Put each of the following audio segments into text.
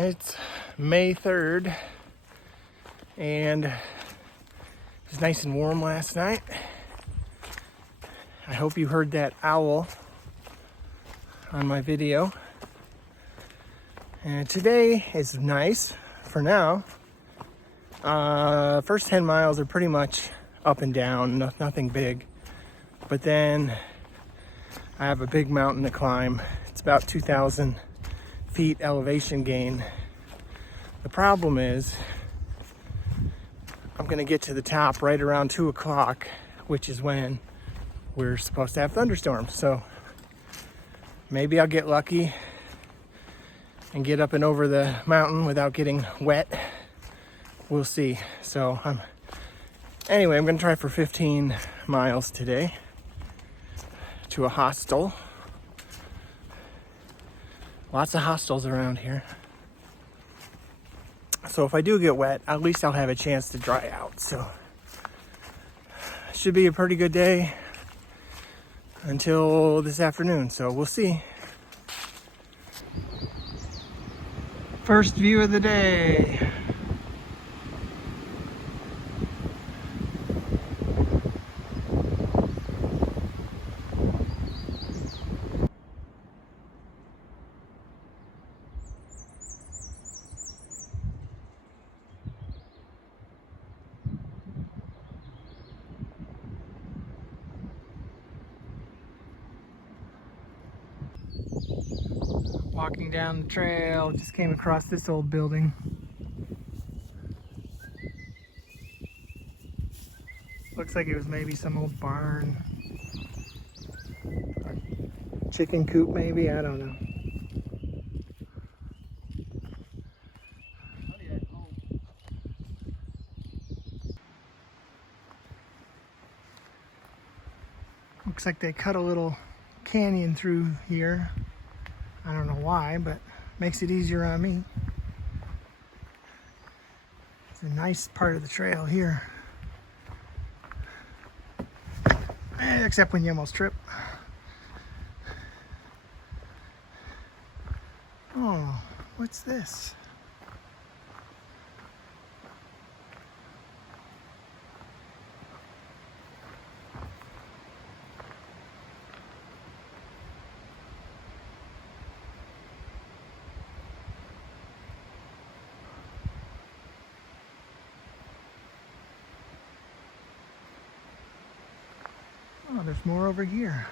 It's May 3rd, and it was nice and warm last night. I hope you heard that owl on my video. And today is nice for now. First 10 miles are pretty much up and down, nothing big. But then I have a big mountain to climb. It's about 2,000 feet elevation gain. The problem is I'm gonna get to the top right around 2 o'clock, which is when we're supposed to have thunderstorms. So maybe I'll get lucky and get up and over the mountain without getting wet. We'll see. So anyway, I'm gonna try for 15 miles today to a hostel. Lots of hostels around here. So if I do get wet, at least I'll have a chance to dry out. So should be a pretty good day until this afternoon. So we'll see. First view of the day. Walking down the trail, just came across this old building. Looks like it was maybe some old barn. Chicken coop maybe, I don't know. Looks like they cut a little canyon through here. I don't know why, but makes it easier on me. It's a nice part of the trail here. Except when you almost trip. Oh, what's this? Oh, there's more over here.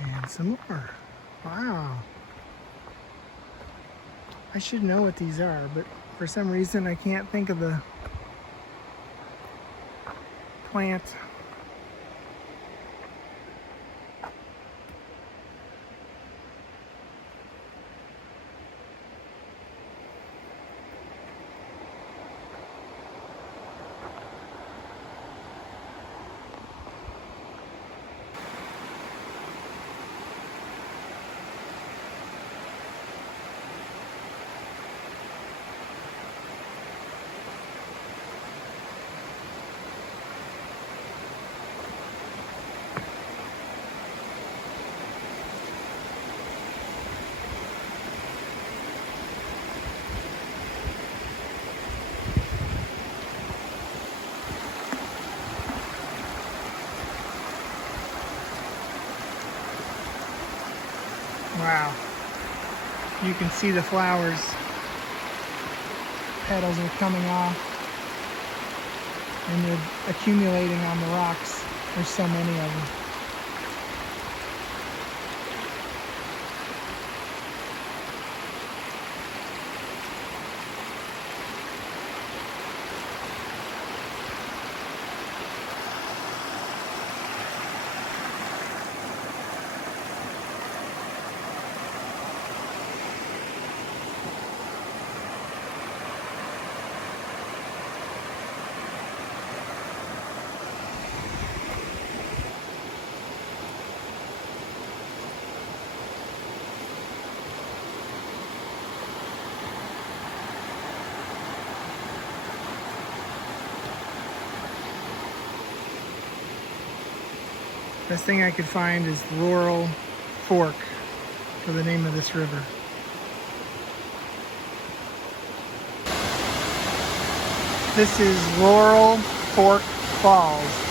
And some more. Wow. I should know what these are, but for some reason I can't think of the plant. Wow, you can see the flowers. Petals are coming off and they're accumulating on the rocks. There's so many of them. Best thing I could find is Laurel Fork for the name of this river. This is Laurel Fork Falls.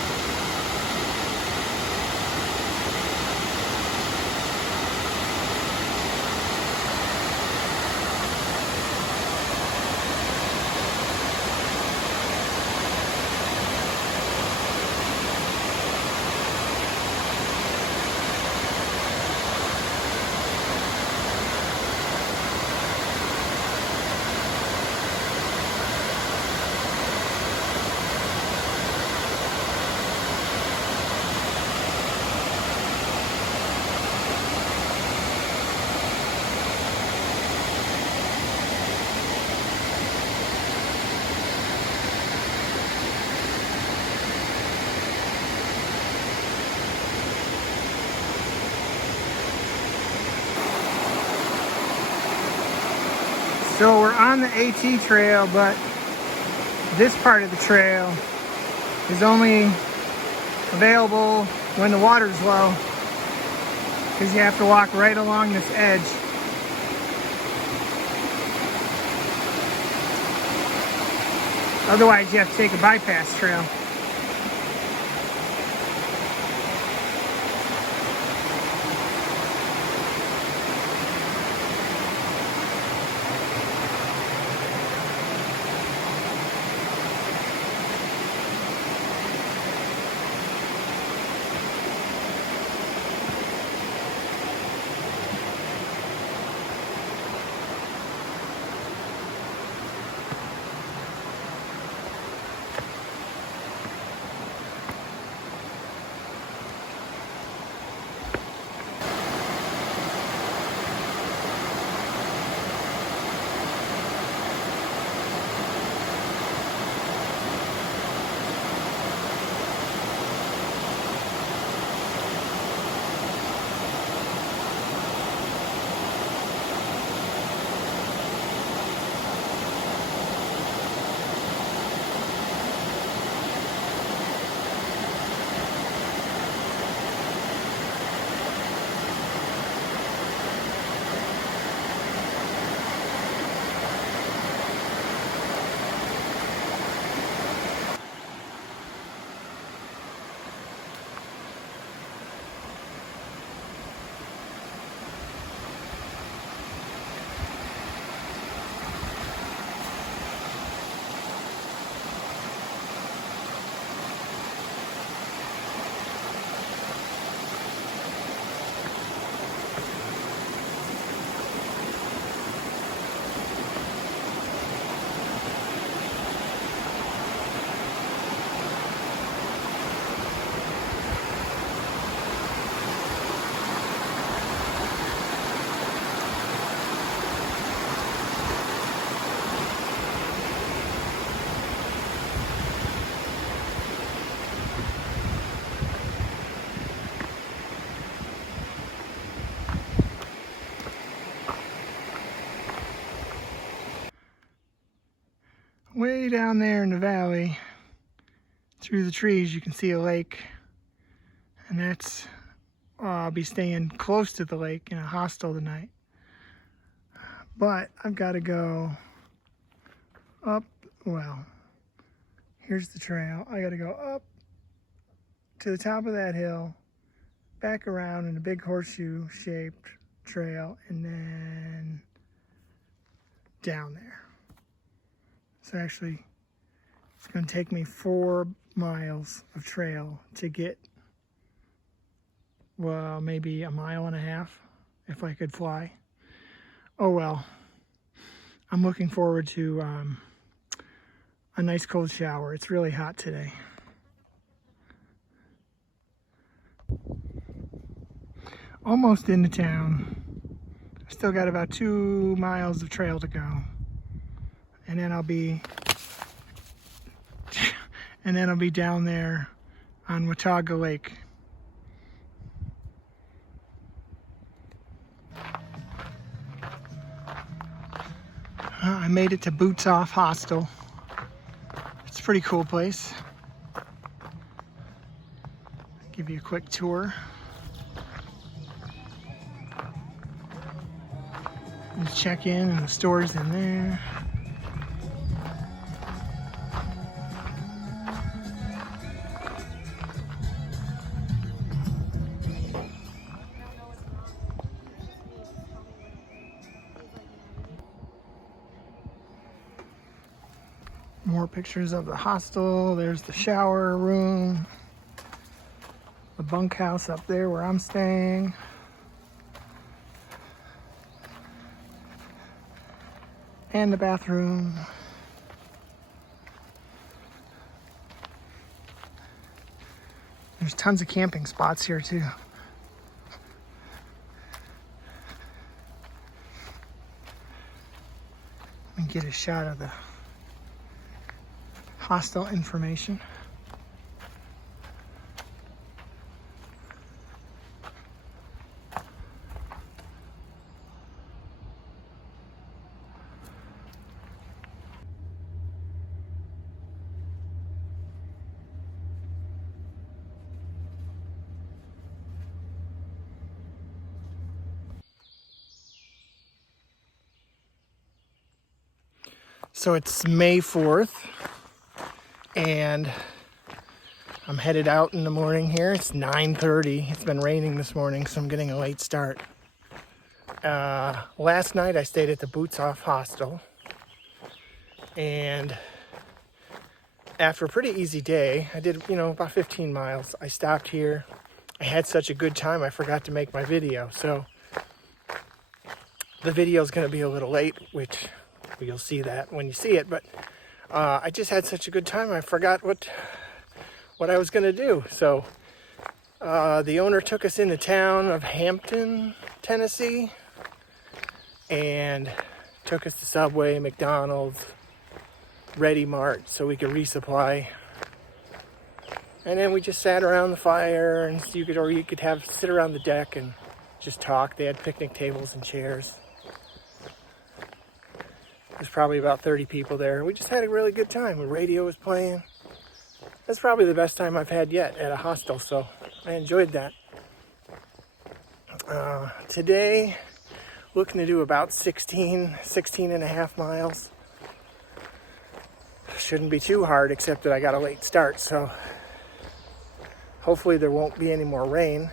So we're on the AT trail, but this part of the trail is only available when the water's low, because you have to walk right along this edge. Otherwise, you have to take a bypass trail. Way down there in the valley, through the trees, you can see a lake, and that's, I'll be staying close to the lake in a hostel tonight. But I've got to go up, well, here's the trail. I got to go up to the top of that hill, back around in a big horseshoe-shaped trail, and then down there. So actually, it's going to take me 4 miles of trail to get, well, maybe 1.5 miles if I could fly. Oh well, I'm looking forward to a nice cold shower. It's really hot today. Almost into town. I still got about 2 miles of trail to go. And then I'll be down there on Watauga Lake. I made it to Boots Off Hostel. It's a pretty cool place. Give you a quick tour. Just check in, and the store's in there. More pictures of the hostel. There's the shower room. The bunkhouse up there where I'm staying. And the bathroom. There's tons of camping spots here too. Let me get a shot of the hostel information. So it's May 4th, and I'm headed out in the morning here. It's 9:30. It's been raining this morning, so I'm getting a late start. Last night I stayed at the Boots Off Hostel, and after a pretty easy day, I did, about 15 miles. I stopped here. I had such a good time, I forgot to make my video. So the video is going to be a little late, which you'll see that when you see it. But I just had such a good time, I forgot what I was going to do. So the owner took us in the town of Hampton, Tennessee, and took us to Subway, McDonald's, Ready Mart, so we could resupply. And then we just sat around the fire, and you could sit around the deck and just talk. They had picnic tables and chairs. There's probably about 30 people there. We just had a really good time. The radio was playing. That's probably the best time I've had yet at a hostel, so I enjoyed that. Today, looking to do about 16 and a half miles. Shouldn't be too hard, except that I got a late start, so hopefully there won't be any more rain.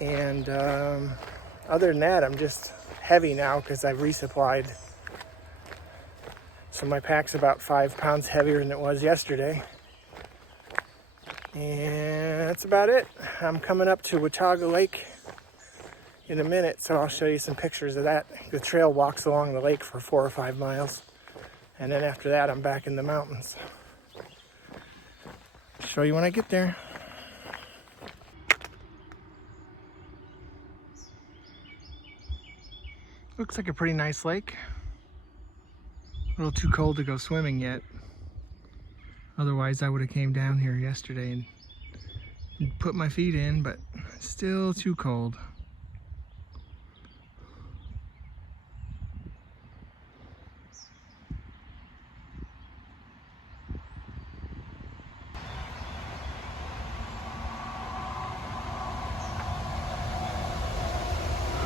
And other than that, I'm just heavy now because I've resupplied. So my pack's about 5 pounds heavier than it was yesterday. And that's about it. I'm coming up to Watauga Lake in a minute, so I'll show you some pictures of that. The trail walks along the lake for 4 or 5 miles. And then after that, I'm back in the mountains. Show you when I get there. Looks like a pretty nice lake. A little too cold to go swimming yet. Otherwise, I would have came down here yesterday and put my feet in, but still too cold.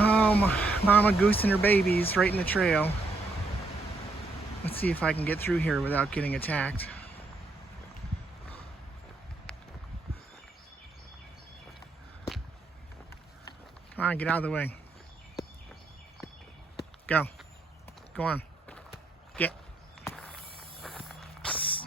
Oh, Mama Goose and her babies right in the trail. Let's see if I can get through here without getting attacked. Come on, get out of the way. Go. Go on. Get. Psst.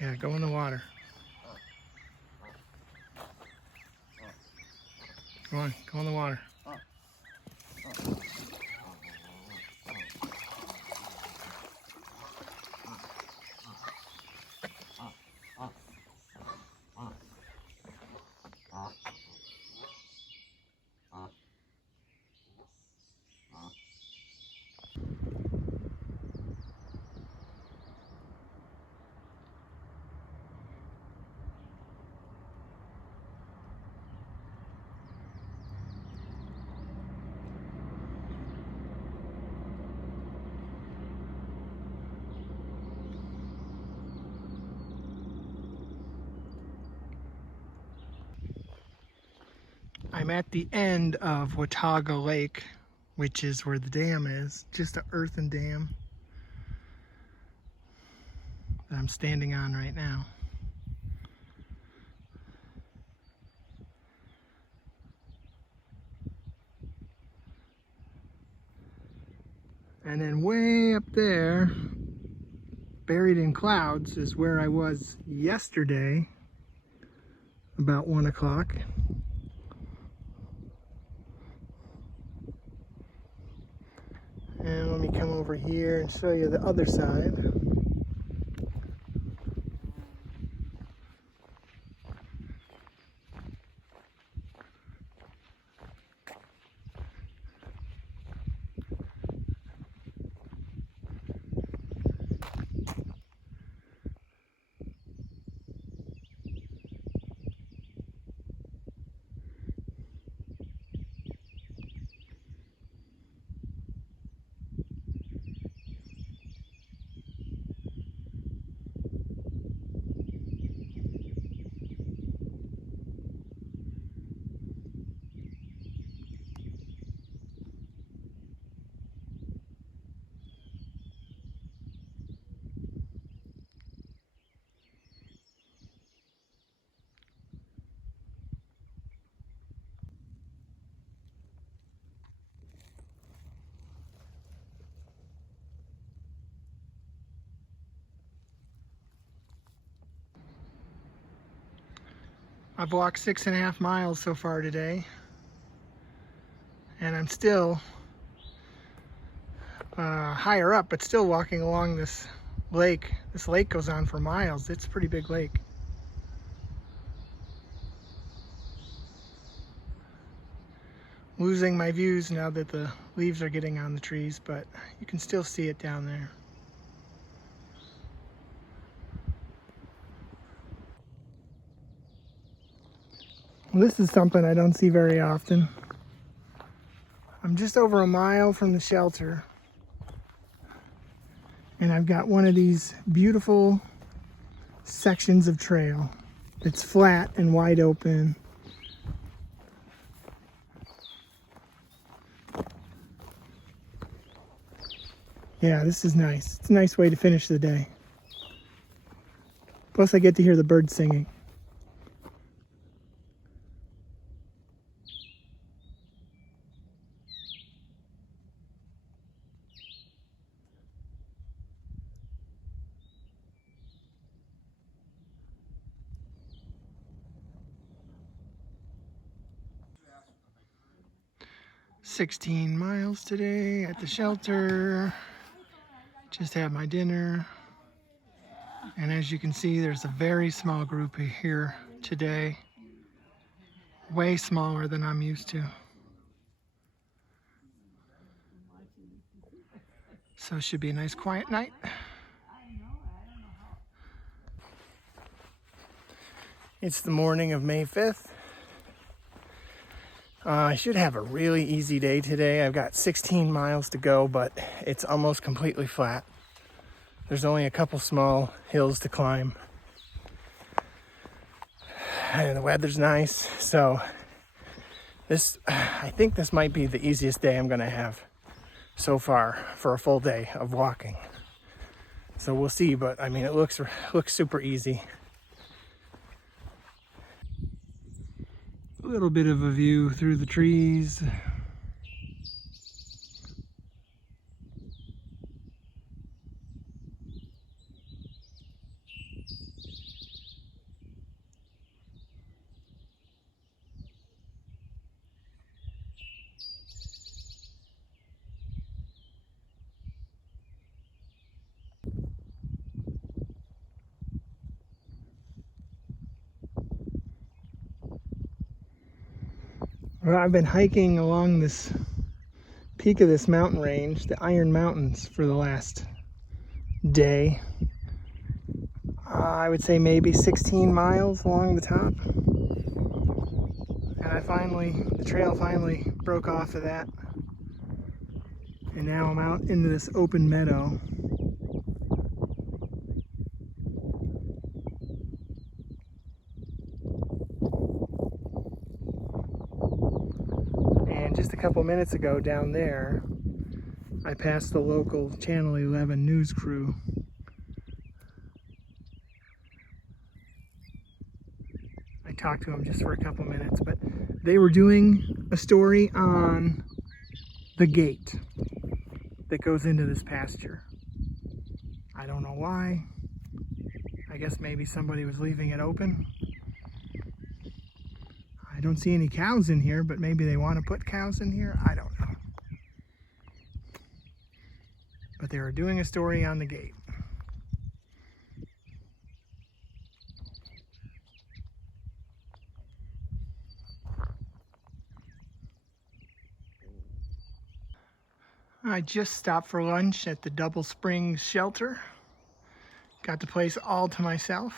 Yeah, go in the water. Come on, go in the water. I'm at the end of Watauga Lake, which is where the dam is, just an earthen dam that I'm standing on right now. And then way up there, buried in clouds, is where I was yesterday, about 1 o'clock. And let me come over here and show you the other side. I've walked 6.5 miles so far today, and I'm still higher up, but still walking along this lake. This lake goes on for miles. It's a pretty big lake. Losing my views now that the leaves are getting on the trees, but you can still see it down there. Well, this is something I don't see very often. I'm just over a mile from the shelter, and I've got one of these beautiful sections of trail. It's flat and wide open. Yeah, this is nice. It's a nice way to finish the day. Plus I get to hear the birds singing. "16 miles today at the shelter. Just had my dinner. And as you can see, there's a very small group here today. Way smaller than I'm used to. So it should be a nice quiet night." It's the morning of May 5th. I should have a really easy day today. I've got 16 miles to go, but it's almost completely flat. There's only a couple small hills to climb. And the weather's nice, so I think this might be the easiest day I'm gonna have so far for a full day of walking. So we'll see, but I mean, it looks super easy. A little bit of a view through the trees. Well, I've been hiking along this peak of this mountain range, the Iron Mountains, for the last day. I would say maybe 16 miles along the top. And the trail finally broke off of that. And now I'm out into this open meadow. couple minutes ago down there, I passed the local Channel 11 news crew. I talked to them just for a couple minutes, but they were doing a story on the gate that goes into this pasture. I don't know why. I guess maybe somebody was leaving it open. I don't see any cows in here, but maybe they want to put cows in here. I don't know. But they were doing a story on the gate. I just stopped for lunch at the Double Springs shelter. Got the place all to myself.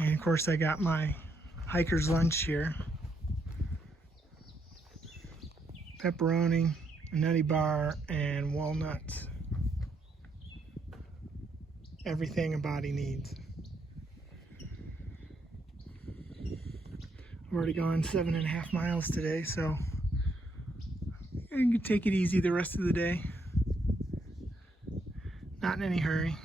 And of course I got my hiker's lunch here. Pepperoni, a nutty bar, and walnuts. Everything a body needs. I've already gone 7.5 miles today, so I can take it easy the rest of the day. Not in any hurry.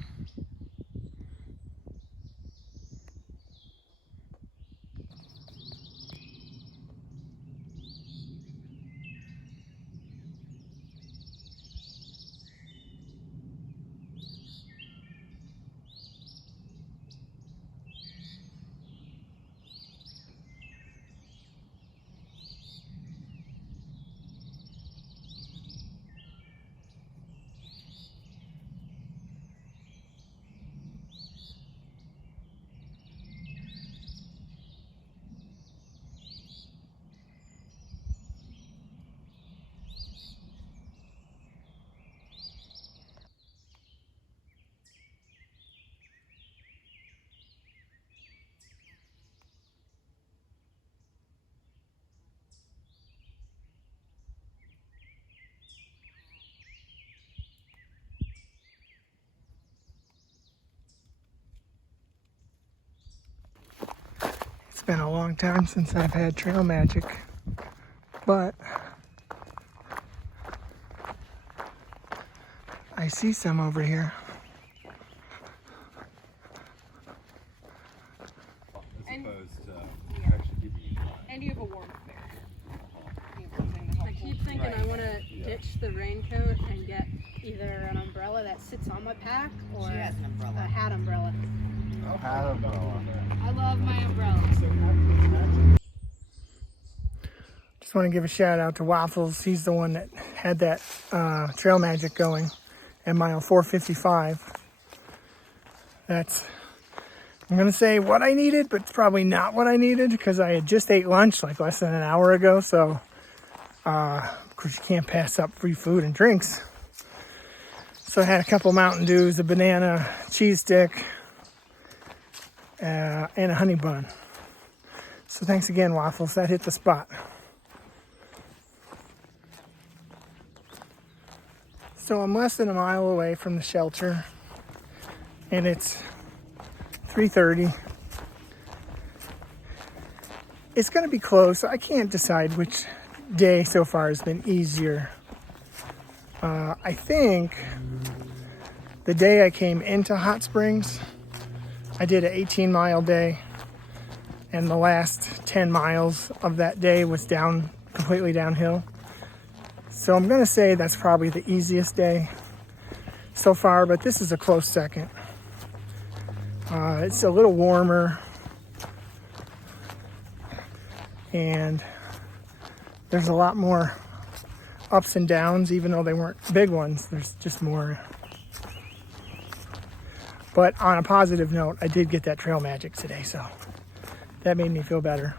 It's been a long time since I've had trail magic, but I see some over here. And you have a warm affair. I keep thinking I want to ditch the raincoat and get either an umbrella that sits on my pack or a hat umbrella. Oh, hat umbrella. I love my umbrella. Just want to give a shout out to Waffles. He's the one that had that trail magic going at mile 455. That's, I'm going to say what I needed, but it's probably not what I needed because I had just ate lunch like less than an hour ago. So, of course, you can't pass up free food and drinks. So I had a couple Mountain Dews, a banana cheese stick, and a honey bun. So thanks again, Waffles. That hit the spot. So I'm less than a mile away from the shelter, and it's 3:30. It's going to be close. I can't decide which day so far has been easier. I think the day I came into Hot Springs, I did an 18-mile day, and the last 10 miles of that day was completely downhill. So I'm going to say that's probably the easiest day so far, but this is a close second. It's a little warmer, and there's a lot more ups and downs, even though they weren't big ones. There's just more. But on a positive note, I did get that trail magic today, so that made me feel better.